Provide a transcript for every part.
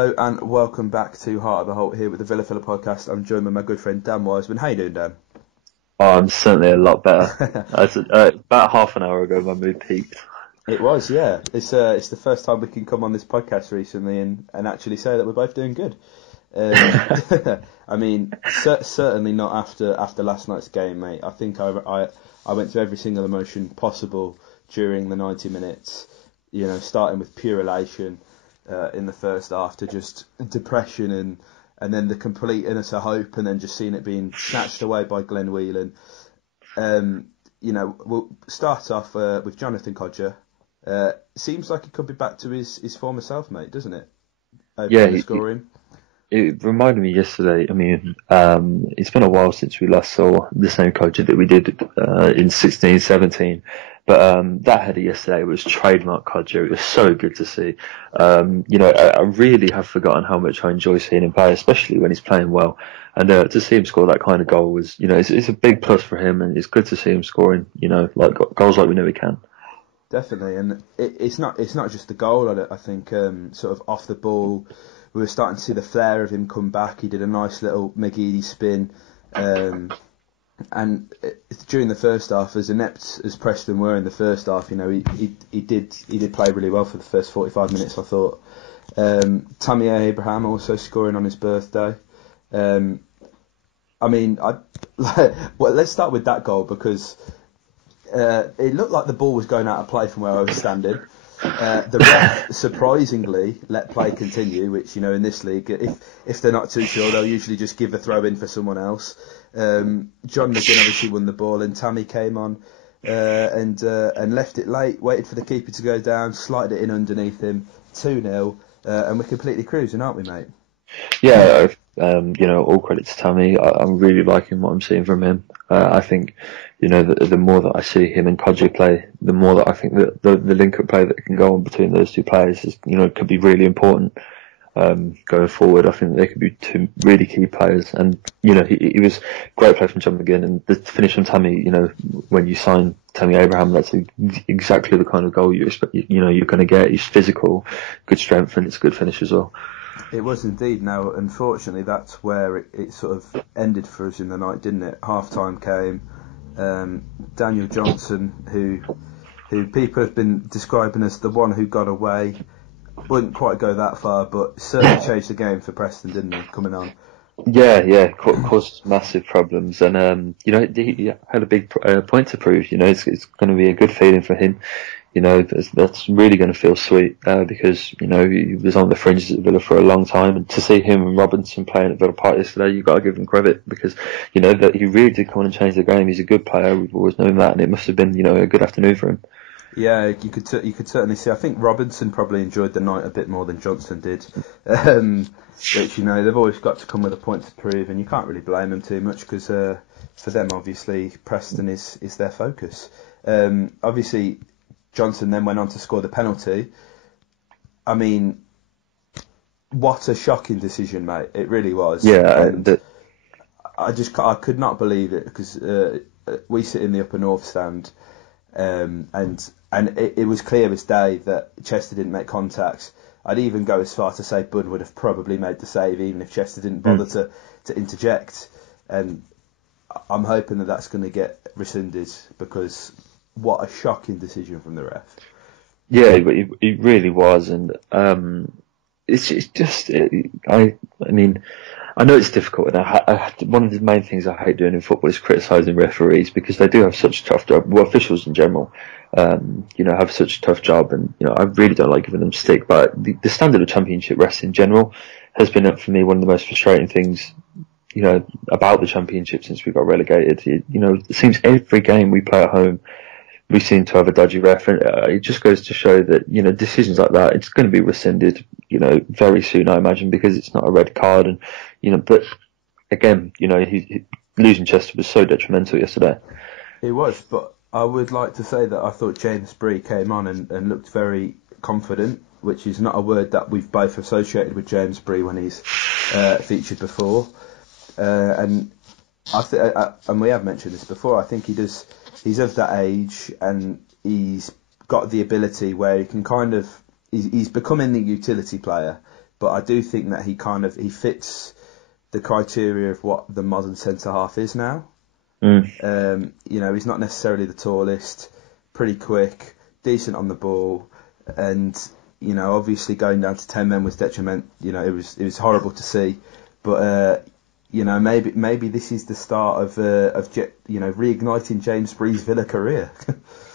Hello and welcome back to Heart of the Holt here with the Villa Filler podcast. I'm joined by my good friend Dan Wiseman. How you doing, Dan? Oh, I'm certainly a lot better. About half an hour ago, my mood peaked. It was, yeah. It's the first time we can come on this podcast recently and actually say that we're both doing good. I mean, certainly not after last night's game, mate. I think I went through every single emotion possible during the 90 minutes. You know, starting with pure elation in the first half to just depression and then the complete and utter hope, and then just seeing it being snatched away by Glenn Whelan. You know, we'll start off with Jonathan Codger. Seems like he could be back to his former self, mate, doesn't it? Scoring. It reminded me yesterday. I mean, it's been a while since we last saw the same Codger that we did in 16-17. But that header yesterday was trademark Codger. It was so good to see. You know, I really have forgotten how much I enjoy seeing him play, especially when he's playing well. And to see him score that kind of goal was, you know, it's a big plus for him, and it's good to see him scoring, you know, like goals like we know he can. Definitely, and it's not just the goal. I think sort of off the ball, we were starting to see the flair of him come back. He did a nice little McGeady spin. And during the first half, as inept as Preston were in the first half, you know, he did play really well for the first 45 minutes, I thought. Tammy Abraham also scoring on his birthday. I mean, well, let's start with that goal because it looked like the ball was going out of play from where I was standing. The ref surprisingly let play continue, which, you know, in this league, if they're not too sure, they'll usually just give a throw in for someone else. John McGinn obviously won the ball, and Tammy came on and left it late, waited for the keeper to go down, slided it in underneath him, 2-0, and we're completely cruising, aren't we, mate? Yeah, you know, all credit to Tammy. I'm really liking what I'm seeing from him. I think, you know, the more that I see him and Codger play, the more that I think that the link-up play that can go on between those two players is, you know, could be really important going forward. I think they could be two really key players. And, you know, he was a great play from John McGinn, and the finish from Tammy, you know, when you sign Tammy Abraham, that's exactly the kind of goal you expect, you know, you're going to get. He's physical, good strength, and it's a good finish as well. It was indeed. Now, unfortunately, that's where it sort of ended for us in the night, didn't it? Half-time came. Daniel Johnson, who people have been describing as the one who got away, wouldn't quite go that far, but certainly changed the game for Preston, didn't he, coming on? Yeah, caused massive problems, and you know, he had a big point to prove. You know, it's going to be a good feeling for him. You know, that's really going to feel sweet because, you know, he was on the fringes at Villa for a long time, and to see him and Robinson playing at Villa Park yesterday, you've got to give him credit because, you know, that he really did come on and change the game. He's a good player. We've always known that, and it must have been, you know, a good afternoon for him. Yeah, you could certainly see. I think Robinson probably enjoyed the night a bit more than Johnson did. Which, you know, they've always got to come with a point to prove, and you can't really blame them too much because for them, obviously, Preston is their focus. Obviously, Johnson then went on to score the penalty. I mean, what a shocking decision, mate! It really was. Yeah, I could not believe it because we sit in the upper north stand, and it was clear as day that Chester didn't make contact. I'd even go as far to say Bunn would have probably made the save even if Chester didn't bother to interject. And I'm hoping that that's going to get rescinded because what a shocking decision from the ref. Yeah, it really was, and it's just I mean, I know it's difficult, and one of the main things I hate doing in football is criticising referees because they do have such a tough job. Well, officials in general, you know, have such a tough job, and, you know, I really don't like giving them stick. But the standard of Championship refs in general has been, for me, one of the most frustrating things, you know, about the Championship since we got relegated. You know, it seems every game we play at home, we seem to have a dodgy ref, and it just goes to show that, you know, decisions like that, it's going to be rescinded, you know, very soon, I imagine, because it's not a red card, and, you know, but again, you know, losing Chester was so detrimental yesterday. It was, but I would like to say that I thought James Bree came on and looked very confident, which is not a word that we've both associated with James Bree when he's featured before, and and we have mentioned this before. I think he's of that age, and he's got the ability where he can kind of he's becoming the utility player but I do think that he fits the criteria of what the modern centre half is now. He's not necessarily the tallest, pretty quick, decent on the ball, and obviously going down to 10 men was detriment. It was horrible to see, but maybe this is the start of reigniting James Bree's Villa career.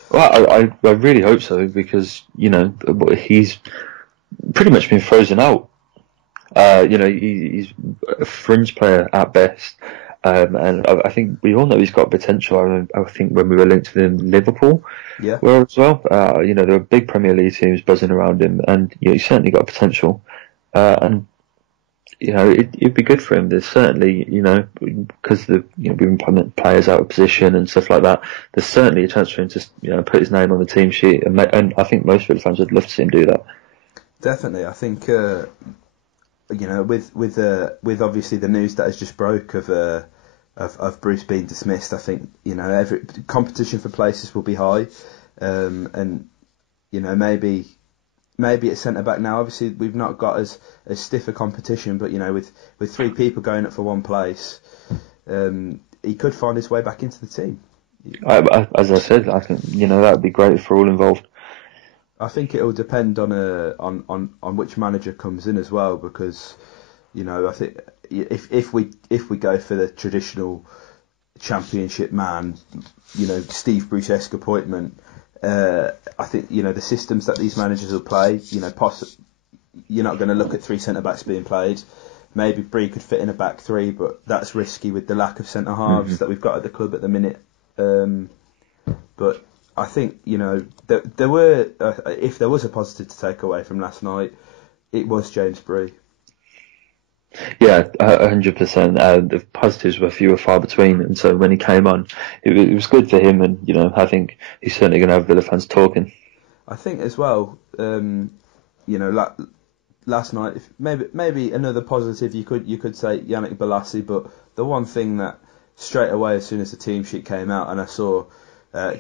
Well, I really hope so, because he's pretty much been frozen out. He's a fringe player at best. And I think we all know he's got potential. I think when we were linked to him, Liverpool were as well. There were big Premier League teams buzzing around him, and he's certainly got potential. And it'd be good for him. There's certainly, because we've been putting players out of position and stuff like that. There's certainly a chance for him to put his name on the team sheet, and I think most Villa fans would love to see him do that. Definitely, I think with obviously the news that has just broke of Bruce being dismissed, I think every competition for places will be high, and maybe at centre back now. Obviously, we've not got as stiff a competition, but with three people going up for one place, he could find his way back into the team. As I said, I think that would be great for all involved. I think it will depend on which manager comes in as well, because I think if we go for the traditional Championship man, Steve Bruce-esque appointment, I think the systems that these managers will play, you're not going to look at three centre backs being played. Maybe Bree could fit in a back three, but that's risky with the lack of centre halves that we've got at the club at the minute. But I think there were if there was a positive to take away from last night, it was James Bree. Yeah, 100%. The positives were few and far between, and so when he came on, it was good for him, and I think he's certainly going to have Villa fans talking. I think as well, last night, maybe another positive you could say Yannick Bolasie, but the one thing that straight away as soon as the team sheet came out and I saw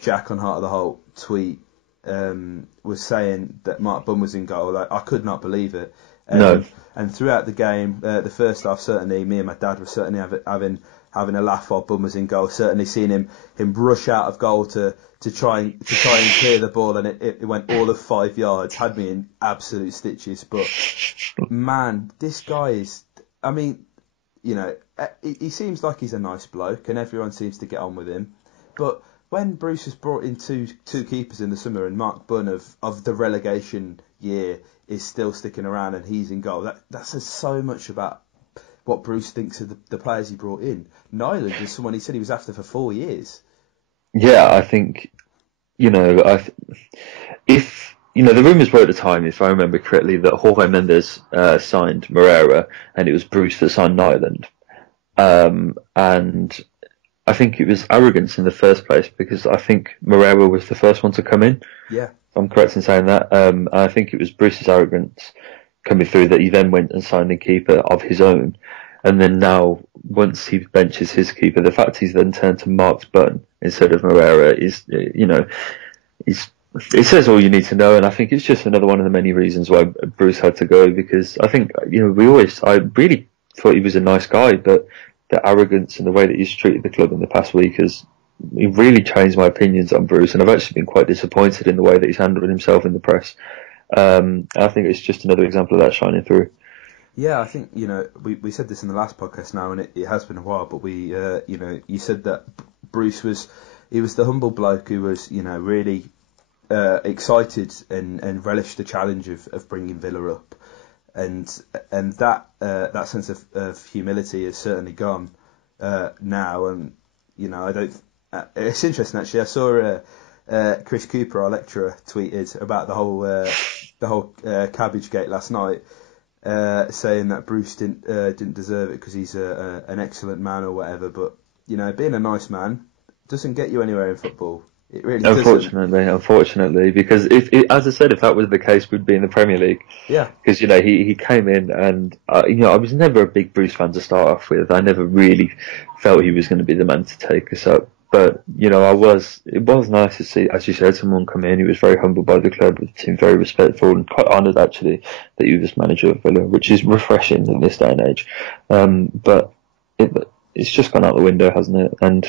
Jack on Heart of the Holt tweet was saying that Mark Bunn was in goal, I could not believe it. No. And throughout the game, the first half, certainly me and my dad were certainly having a laugh while Bunn was in goal. Certainly seeing him rush out of goal to try and clear the ball, and it went all of 5 yards. Had me in absolute stitches. But man, this guy is. I mean, he seems like he's a nice bloke, and everyone seems to get on with him. But when Bruce has brought in two keepers in the summer, and Mark Bunn of the relegation year is still sticking around and he's in goal, that says so much about what Bruce thinks of the players he brought in. Nyland is someone he said he was after for 4 years. Yeah, I think, if the rumours were at the time, if I remember correctly, that Jorge Mendes signed Moreira and it was Bruce that signed Nyland. And I think it was arrogance in the first place, because I think Moreira was the first one to come in. Yeah. I'm correct in saying that. I think it was Bruce's arrogance coming through that he then went and signed a keeper of his own. And then now, once he benches his keeper, the fact he's then turned to Mark Bunn instead of Moreira is, it says all you need to know. And I think it's just another one of the many reasons why Bruce had to go, because I think, I really thought he was a nice guy, but the arrogance and the way that he's treated the club in the past week has really changed my opinions on Bruce, and I've actually been quite disappointed in the way that he's handled himself in the press. I think it's just another example of that shining through. Yeah, I think, we said this in the last podcast now, and it has been a while, but you said that Bruce was the humble bloke who was, really excited and relished the challenge of bringing Villa up. And that sense of humility has certainly gone now, and I don't. It's interesting actually. I saw Chris Cooper, our lecturer, tweeted about the whole Cabbage Gate last night, saying that Bruce didn't deserve it because he's an excellent man or whatever. But being a nice man doesn't get you anywhere in football. It really doesn't. Unfortunately, because as I said, if that was the case, we'd be in the Premier League. Yeah. Because he came in, and I was never a big Bruce fan to start off with. I never really felt he was going to be the man to take us up. But, you know, it was nice to see, as you said, someone come in. He was very humbled by the club, with the team very respectful and quite honoured, actually, that he was manager of Villa, which is refreshing in this day and age. But it's just gone out the window, hasn't it? And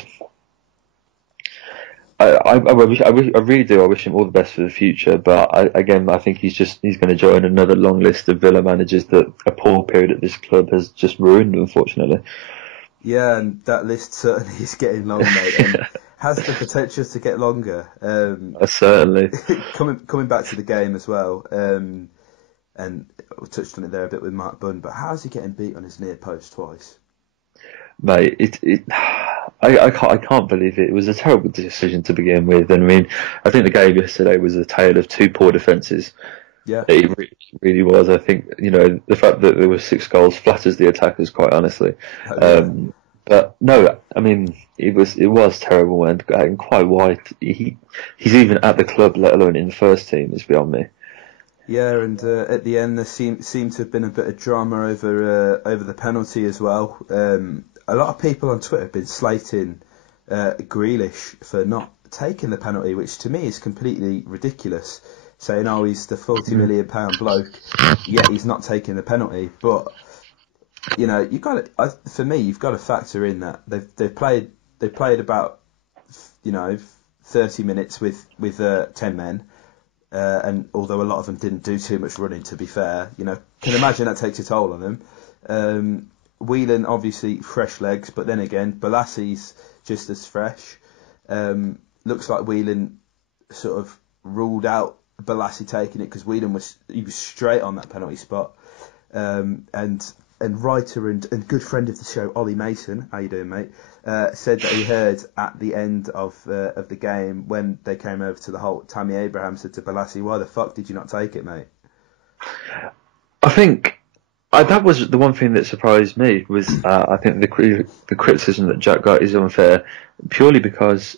I really do. I wish him all the best for the future. But I think he's going to join another long list of Villa managers that a poor period at this club has just ruined, unfortunately. Yeah, and that list certainly is getting long, mate, and has the potential to get longer. Certainly. coming back to the game as well, and we touched on it there a bit with Mark Bunn, but how's he getting beat on his near post twice? Mate, I can't believe it. It was a terrible decision to begin with, and I mean, I think the game yesterday was a tale of two poor defences. Yeah, it really was. I think, you know, the fact that there were 6 goals flatters the attackers, quite honestly. But no, I mean, it was terrible and quite why he's even at the club, let alone in the first team, is beyond me. Yeah, and at the end there seemed to have been a bit of drama over the penalty as well. A lot of people on Twitter have been slating Grealish for not taking the penalty, which to me is completely ridiculous. Saying, oh, he's the £40 million bloke, yet he's not taking the penalty. But you know, you've got to factor in that they've played about 30 minutes with 10 men, and although a lot of them didn't do too much running, to be fair, you know, can imagine that takes a toll on them. Whelan obviously fresh legs, but then again, Bolassi's just as fresh. Looks like Whelan sort of ruled out Balassi taking it because Whelan was straight on that penalty spot. And writer and good friend of the show, Ollie Mason, how you doing, mate? Said that he heard at the end of the game when they came over to the Holt, Tammy Abraham said to Balassi, "Why the fuck did you not take it, mate?" I think that was the one thing that surprised me was I think the criticism that Jack got is unfair purely because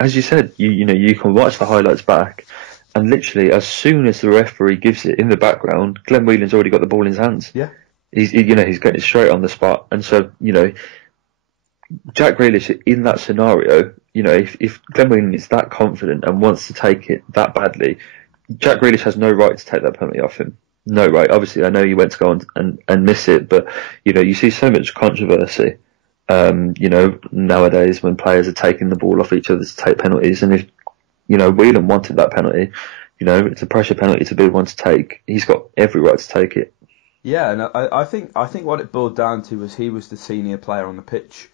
as you said, you can watch the highlights back. And literally, as soon as the referee gives it in the background, Glenn Whelan's already got the ball in his hands. Yeah, he's getting it straight on the spot. And so, you know, Jack Grealish in that scenario, you know, if Glenn Whelan is that confident and wants to take it that badly, Jack Grealish has no right to take that penalty off him. No right. Obviously, I know he went to go on and miss it, but you know, you see so much controversy. You know, nowadays when players are taking the ball off each other to take penalties, and if you know, Whelan wanted that penalty. You know, it's a pressure penalty to be one to take. He's got every right to take it. Yeah, and I think what it boiled down to was he was the senior player on the pitch.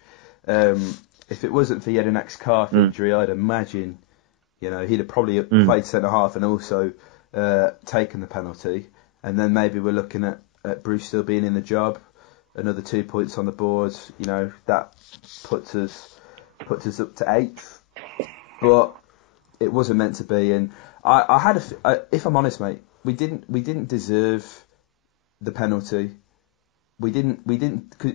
If it wasn't for he had an ex-calf injury, I'd imagine, you know, he'd have probably played centre half and also taken the penalty. And then maybe we're looking at Bruce still being in the job. Another 2 points on the board. You know, that puts us up to 8th. But it wasn't meant to be, and I had if I'm honest, mate, we didn't deserve the penalty. We didn't,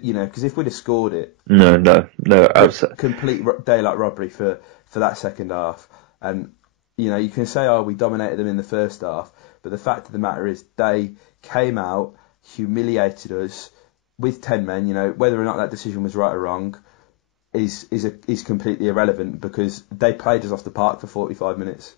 you know, because if we'd have scored it, no, absolutely, complete daylight robbery for that second half. And you know, you can say, oh, we dominated them in the first half, but the fact of the matter is, they came out, humiliated us with 10 men. You know, whether or not that decision was right or wrong is completely irrelevant because they played us off the park for 45 minutes.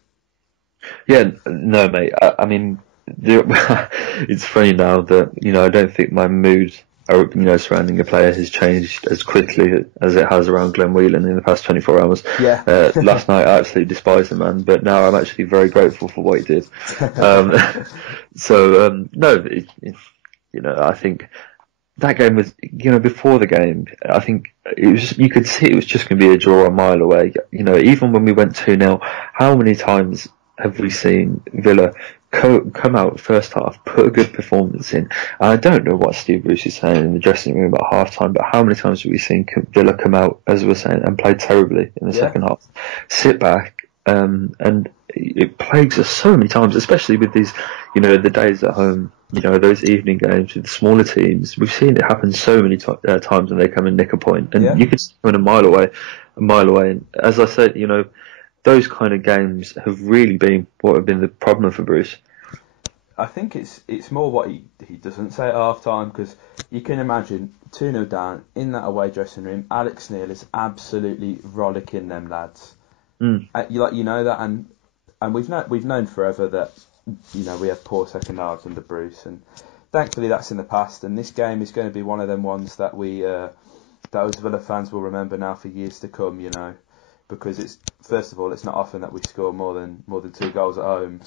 Yeah, no, mate. I mean, it's funny now that, you know, I don't think my mood, you know, surrounding a player has changed as quickly as it has around Glenn Whelan in the past 24 hours. Yeah. Last night I absolutely despised the man, but now I'm actually very grateful for what he did. No, you know, I think that game was, you know, before the game, I think it was, you could see it was just going to be a draw a mile away. You know, even when we went 2-0, how many times have we seen Villa come out first half, put a good performance in? And I don't know what Steve Bruce is saying in the dressing room about half time, but how many times have we seen Villa come out, as we were saying, and play terribly in the second half, sit back, and it plagues us so many times, especially with these, you know, the days at home, you know, those evening games with the smaller teams. We've seen it happen so many times when they come and nick a point, and you could see them a mile away. And as I said, you know, those kind of games have really been what have been the problem for Bruce. I think it's more what he doesn't say at half time, because you can imagine 2-0 down in that away dressing room. Alex Neil is absolutely rollicking them lads. You know that, and we've known forever that we have poor second halves under Bruce, and thankfully that's in the past. And this game is going to be one of them ones that that Villa fans will remember now for years to come. Because it's, first of all, it's not often that we score more than 2 goals at home.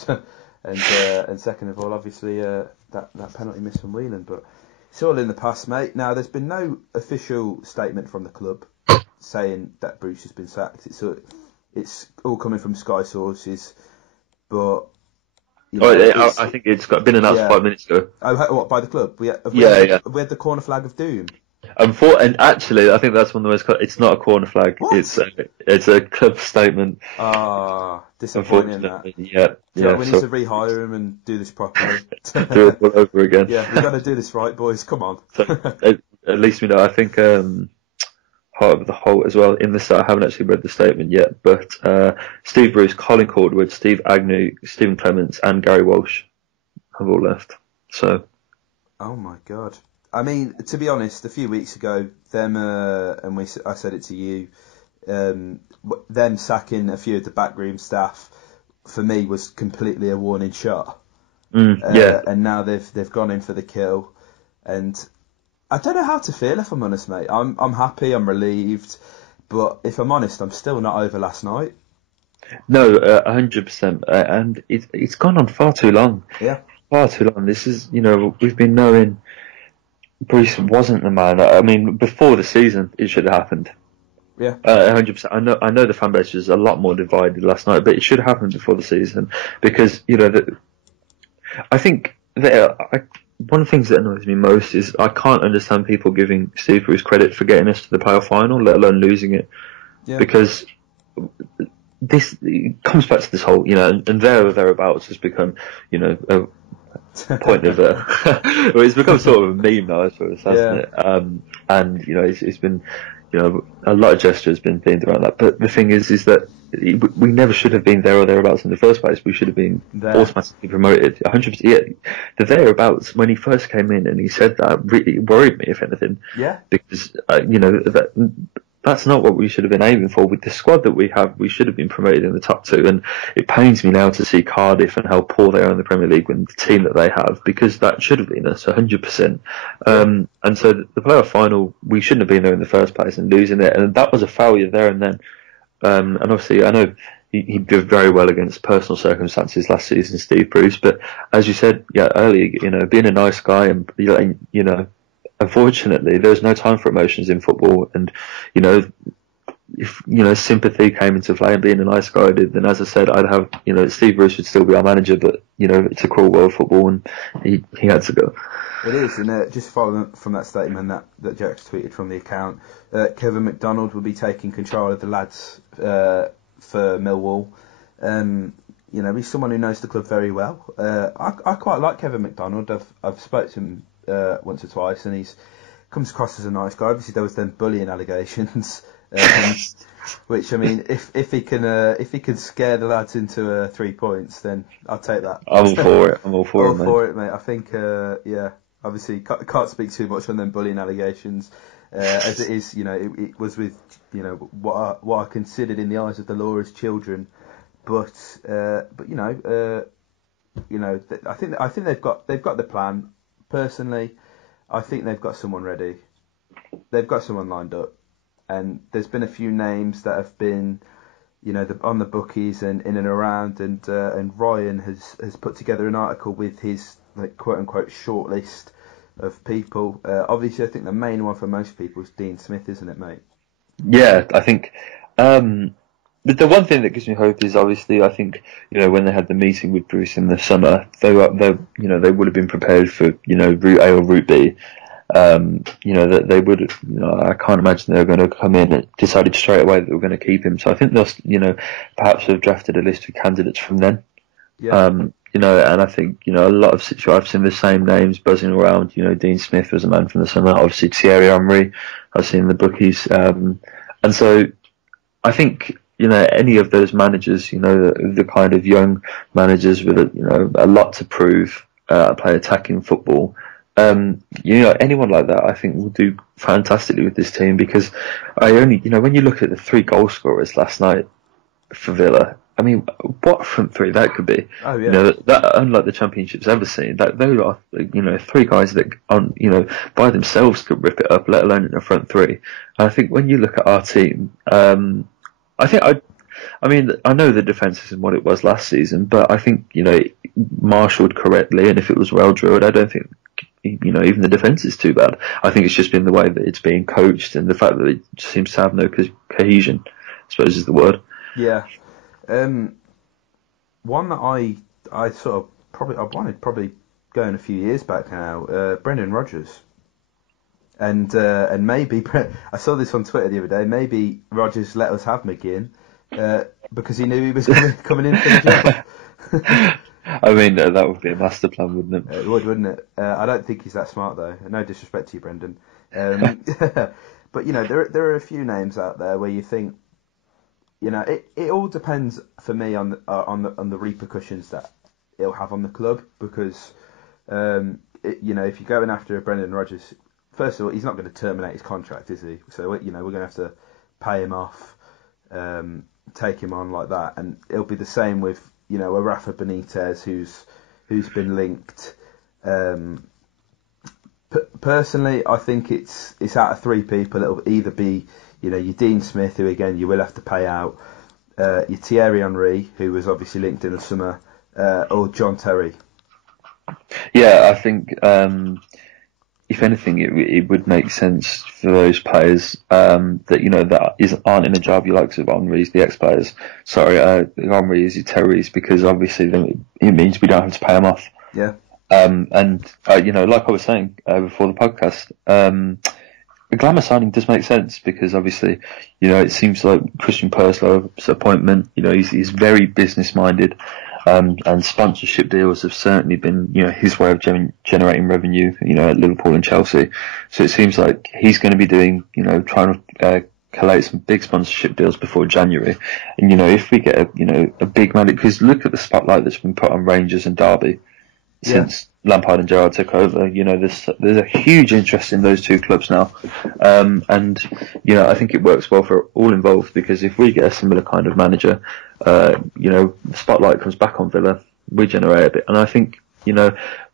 And second of all, obviously, that penalty miss from Whelan. But it's all in the past, mate. Now, there's been no official statement from the club saying that Bruce has been sacked. It's all coming from Sky sources. But I think it's been announced 5 minutes ago. Oh, what, by the club? We had the corner flag of doom. And actually, I think that's one of the most. It's not a corner flag. What? It's a club statement. Disappointing that. Yeah. We need to rehire him and do this properly. Do it all over again. Yeah, we've got to do this right, boys. Come on. So, at least we know. I think part of the whole as well. In this, I haven't actually read the statement yet, but Steve Bruce, Colin Cordwood, Steve Agnew, Stephen Clements, and Gary Walsh have all left. So. Oh my God. I mean, to be honest, a few weeks ago, I said it to you, them sacking a few of the backroom staff, for me, was completely a warning shot. And now they've gone in for the kill, and I don't know how to feel, if I'm honest, mate. I'm happy, I'm relieved, but if I'm honest, I'm still not over last night. No, 100%, and it's gone on far too long. Yeah, far too long. This is, we've been knowing Bruce wasn't the man. I mean, before the season, it should have happened. Yeah, 100%. I know the fan base was a lot more divided last night, but it should have happened before the season, because I think that one of the things that annoys me most is I can't understand people giving Steve Bruce credit for getting us to the playoff final, let alone losing it, because this comes back to this whole, and thereabouts has become, a point of well, it's become sort of a meme now, I suppose, hasn't it? And it's been, a lot of gesture has been themed around that. But the thing is that we never should have been there or thereabouts in the first place. We should have been automatically promoted. 100%. Yeah, the thereabouts, when he first came in and he said that, really worried me, if anything. Yeah. Because that's not what we should have been aiming for. With the squad that we have, we should have been promoted in the top 2. And it pains me now to see Cardiff and how poor they are in the Premier League and the team that they have, because that should have been us 100%. And so the playoff final, we shouldn't have been there in the first place, and losing it. And that was a failure there and then. And obviously, I know he did very well against personal circumstances last season, Steve Bruce. But as you said earlier, being a nice guy and, unfortunately, there's no time for emotions in football, and if sympathy came into play and being a nice guy did, then as I said, I'd have Steve Bruce would still be our manager, but it's a cruel world of football, and he had to go. It is, and just following from that statement that Jack's tweeted from the account, Kevin McDonald will be taking control of the lads for Millwall. He's someone who knows the club very well. I quite like Kevin McDonald. I've spoken to him once or twice, and he's comes across as a nice guy. Obviously, there was then bullying allegations, which, I mean, if he can scare the lads into 3 points, then I'll take that. I'm all for it. I'm all for it, mate. I think, obviously can't speak too much on them bullying allegations, as it is. It was with what are considered in the eyes of the law as children, but I think they've got the plan. Personally, I think they've got someone ready. They've got someone lined up, and there's been a few names that have been, on the bookies and in and around, and Ryan has put together an article with his quote unquote shortlist of people. Obviously, I think the main one for most people is Dean Smith, isn't it, mate? Yeah, I think. But the one thing that gives me hope is, obviously, I think, when they had the meeting with Bruce in the summer, they would have been prepared for, route A or route B. That they would, I can't imagine they were going to come in and decided straight away that they were going to keep him. So I think they'll, perhaps have drafted a list of candidates from then. Yeah. And I think, a lot of situations, I've seen the same names buzzing around. Dean Smith was a man from the summer. Obviously, Thierry Henry, I've seen the bookies. And so I think, any of those managers, the kind of young managers with, a lot to prove, play attacking football. Anyone like that, I think, will do fantastically with this team, because when you look at the 3 goal scorers last night for Villa, I mean, what front three that could be. Oh yeah. That unlike the Championship's ever seen. That those are, 3 guys that by themselves could rip it up, let alone in a front three. And I think when you look at our team, I know the defence isn't what it was last season, but I think, marshalled correctly, and if it was well drilled, I don't think, even the defence is too bad. I think it's just been the way that it's being coached, and the fact that it seems to have no cohesion, I suppose is the word. Yeah. One that I sort of probably going a few years back now, Brendan Rodgers. And maybe, I saw this on Twitter the other day, maybe Rodgers let us have McGinn because he knew he was coming in for the job. I mean, that would be a master plan, wouldn't it? It would, wouldn't it? I don't think he's that smart, though. No disrespect to you, Brendan. But, there are a few names out there where you think, it all depends for me on the repercussions that it'll have on the club, because, if you're going after a Brendan Rodgers, first of all, he's not going to terminate his contract, is he? So, we're going to have to pay him off, take him on like that, and it'll be the same with, a Rafa Benitez who's been linked. Personally, I think it's out of 3 people. It'll either be, your Dean Smith, who again you will have to pay out, your Thierry Henry, who was obviously linked in the summer, or John Terry. Yeah, I think if anything, it would make sense for those players that aren't in a job, you likes of Henry's, the ex-players. Sorry, Henry's, Terry's, because obviously then it means we don't have to pay them off. Yeah. Like I was saying before the podcast, the Glamour signing does make sense, because obviously, it seems like Christian Perslow's appointment, he's very business minded. And sponsorship deals have certainly been, his way of generating revenue, at Liverpool and Chelsea. So it seems like he's going to be doing, trying to collate some big sponsorship deals before January. And, if we get a big money, because look at the spotlight that's been put on Rangers and Derby since Lampard and Gerrard took over. There's a huge interest in those 2 clubs now. I think it works well for all involved, because if we get a similar kind of manager, the spotlight comes back on Villa, we generate a bit. And I think,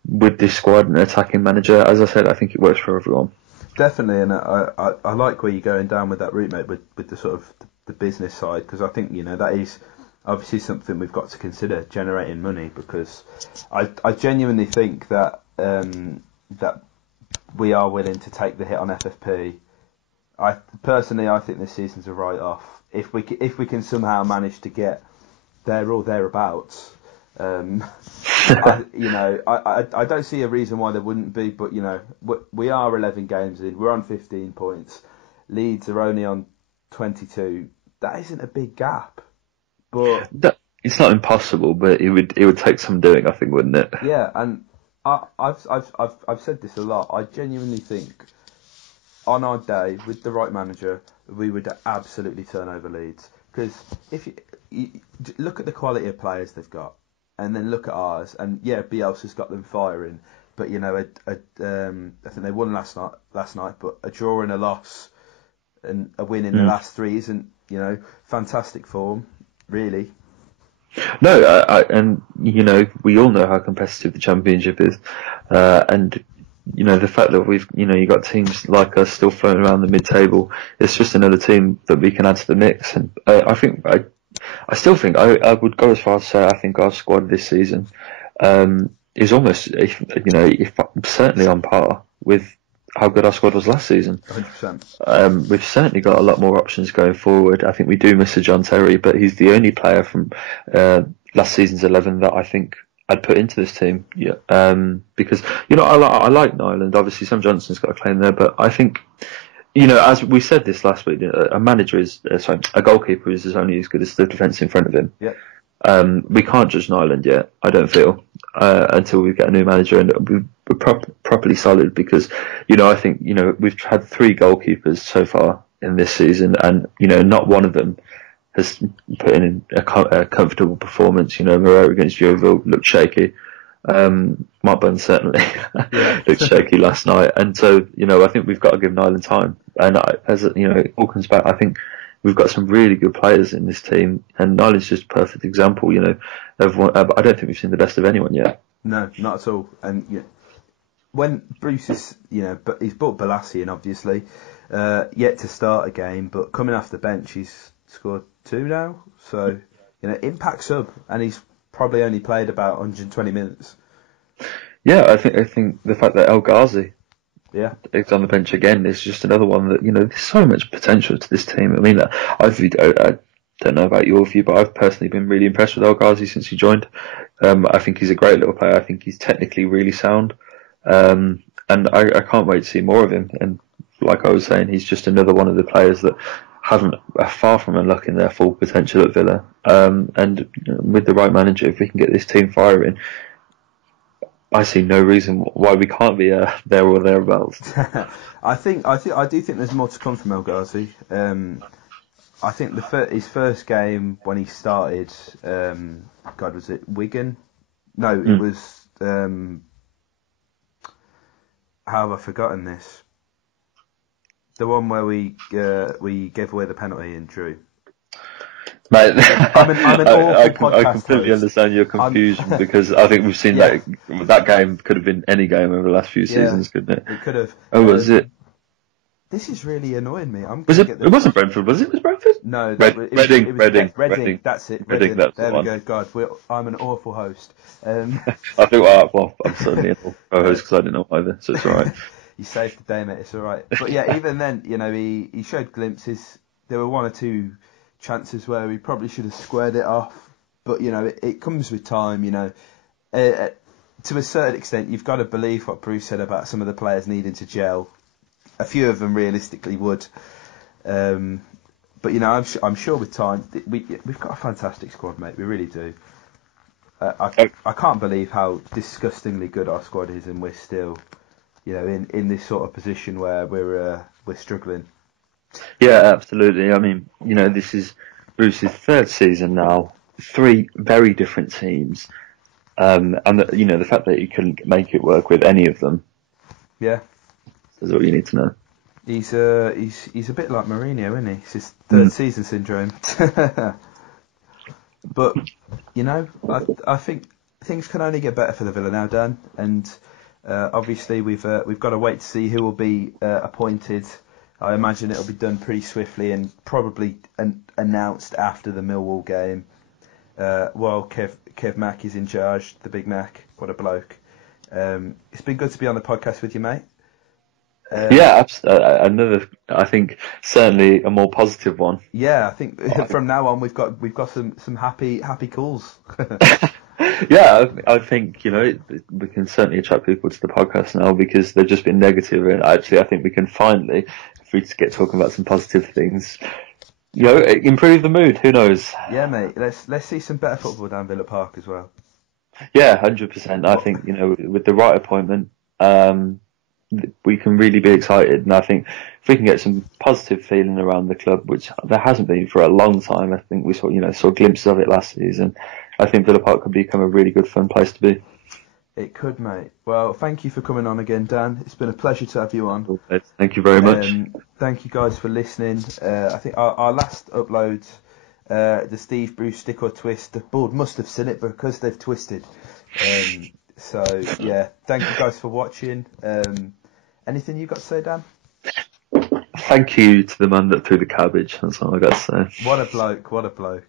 with this squad and attacking manager, as I said, I think it works for everyone. Definitely, and I like where you're going down with that route, mate, with the sort of the business side, because I think, that is obviously something we've got to consider, generating money, because I genuinely think that that we are willing to take the hit on FFP. I think this season's a write-off. If we can somehow manage to get there or thereabouts, I don't see a reason why there wouldn't be. But we are 11 games in. We're on 15 points. Leeds are only on 22. That isn't a big gap. But it's not impossible, but it would take some doing, I think, wouldn't it? Yeah, and I've said this a lot. I genuinely think on our day with the right manager, we would absolutely turn over Leeds. Because if you look at the quality of players they've got, and then look at ours, and Bielsa's got them firing. But I think they won last night, but a draw and a loss and a win in the last 3 isn't fantastic form. Really? No, we all know how competitive the Championship is, and the fact that we've you got teams like us still floating around the mid-table, it's just another team that we can add to the mix. And I still think I would go as far as to say I think our squad this season is almost certainly on par with how good our squad was last season. 100%. We've certainly got a lot more options going forward. I think we do miss a John Terry, but he's the only player from last season's 11 that I think I'd put into this team. Yeah. Because I like Nyland. Obviously, Sam Johnson's got a claim there, but I think as we said this last week, a goalkeeper is only as good as the defence in front of him. Yeah. We can't judge Nyland yet, I don't feel, until we get a new manager and we're properly solid, because, I think, we've had 3 goalkeepers so far in this season, and, not one of them has put in a comfortable performance. Moreira against Yeovil looked shaky. Mark Bunn certainly looked shaky last night, and so I think we've got to give Nyland time. And as it all comes back, I think we've got some really good players in this team, and Nyland's just a perfect example. Of one. I don't think we've seen the best of anyone yet. No, not at all. And when Bruce is, but he's brought Balassi in, obviously, yet to start a game, but coming off the bench, he's scored 2 now. So impact sub, and he's probably only played about 120 minutes. Yeah, I think the fact that El Ghazi is on the bench again is just another one that, there's so much potential to this team. I mean, I don't know about your view, but I've personally been really impressed with El Ghazi since he joined. I think he's a great little player. I think he's technically really sound. And I can't wait to see more of him. And like I was saying, he's just another one of the players that are far from unlocking their full potential at Villa. And with the right manager, if we can get this team firing, I see no reason why we can't be there or thereabouts. I do think there's more to come from El Ghazi. I think his first game when he started, was it Wigan? No, it was. How have I forgotten this? The one where we gave away the penalty and drew. Mate, I'm an awful podcast I completely host. Understand your confusion because I think we've seen that game could have been any game over the last few seasons, couldn't it? It could have. Oh, was it? This is really annoying me. It wasn't Brentford, was it? Was Brentford? No, Reading. That's it. Reading, that's there the we go. God, I'm an awful host. I think I'm certainly an awful host because I didn't know either, so it's all right. You saved the day, mate. It's all right. But yeah, even then, he showed glimpses. There were 1 or 2 chances where we probably should have squared it off, but it comes with time. To a certain extent, you've got to believe what Bruce said about some of the players needing to gel. A few of them realistically would, but I'm sure with time we've got a fantastic squad, mate. We really do. I can't believe how disgustingly good our squad is, and we're still, in this sort of position where we're struggling. Yeah, absolutely. I mean, this is Bruce's 3rd season now, 3 very different teams, and the fact that he couldn't make it work with any of them. Yeah. That's all you need to know. He's a bit like Mourinho, isn't he? It's his 3rd season syndrome. But I think things can only get better for the Villa now, Dan. And obviously we've got to wait to see who will be appointed. I imagine it'll be done pretty swiftly and probably announced after the Millwall game. While Kev Mack is in charge, the big Mac. What a bloke. It's been good to be on the podcast with you, mate. Another, I think, certainly a more positive one. Yeah, I think from now on we've got some happy calls. Yeah, I think we can certainly attract people to the podcast now because they've just been negative, and actually I think we can finally, if we just get talking about some positive things, improve the mood. Who knows? Yeah, mate. Let's see some better football down Villa Park as well. Yeah, 100%. I think with the right appointment, we can really be excited, and I think if we can get some positive feeling around the club, which there hasn't been for a long time. I think we saw glimpses of it last season. I think Villa Park could become a really good fun place to be. It could, mate. Well, thank you for coming on again, Dan. It's been a pleasure to have you on. Thank you very much. Thank you guys for listening. I think our last upload, the Steve Bruce stick or twist, the board must have seen it because they've twisted. So yeah, thank you guys for watching. Anything you got to say, Dan? Thank you to the man that threw the cabbage. That's all I got to say. What a bloke! What a bloke!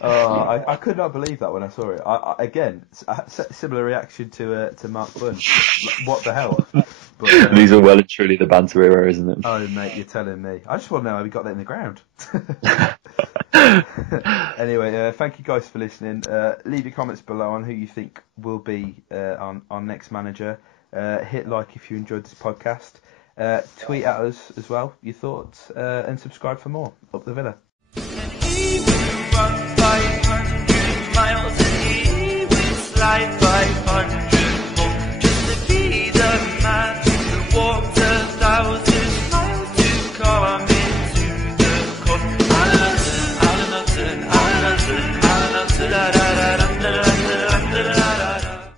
I could not believe that when I saw it. Again, similar reaction to Mark Bunn. What the hell? But, these are well and truly the banter era, isn't it? Oh, mate, you're telling me. I just want to know how we got that in the ground. Anyway, thank you guys for listening. Leave your comments below on who you think will be our next manager. Hit like if you enjoyed this podcast. Tweet at us as well your thoughts, and subscribe for more. Up the Villa. He will run 500 miles and he will slide 500